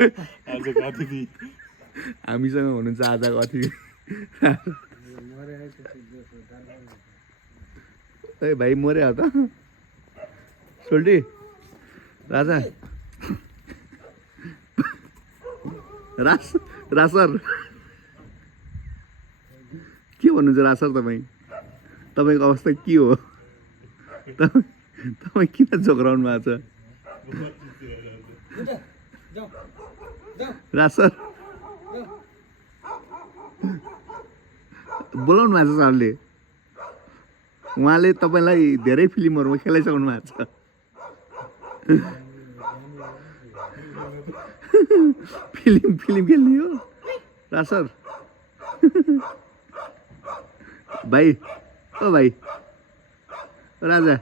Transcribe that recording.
आजको अतिथि हामीसँग हुनुहुन्छ आजको अतिथि ए भाइ मर्यो त सोल्टी राजा रासर के भन्नुहुन्छ रासर तपाईँको अवस्था के हो तपाईँ किन जोग्राउनु भएको छ रासर बोलाउनु भएको छ सरले उहाँले तपाईँलाई धेरै फिल्महरूमा खेलाइसक्नु भएको छ फिल्म खेल्ने हो रासर भाइ ओ भाइ राजा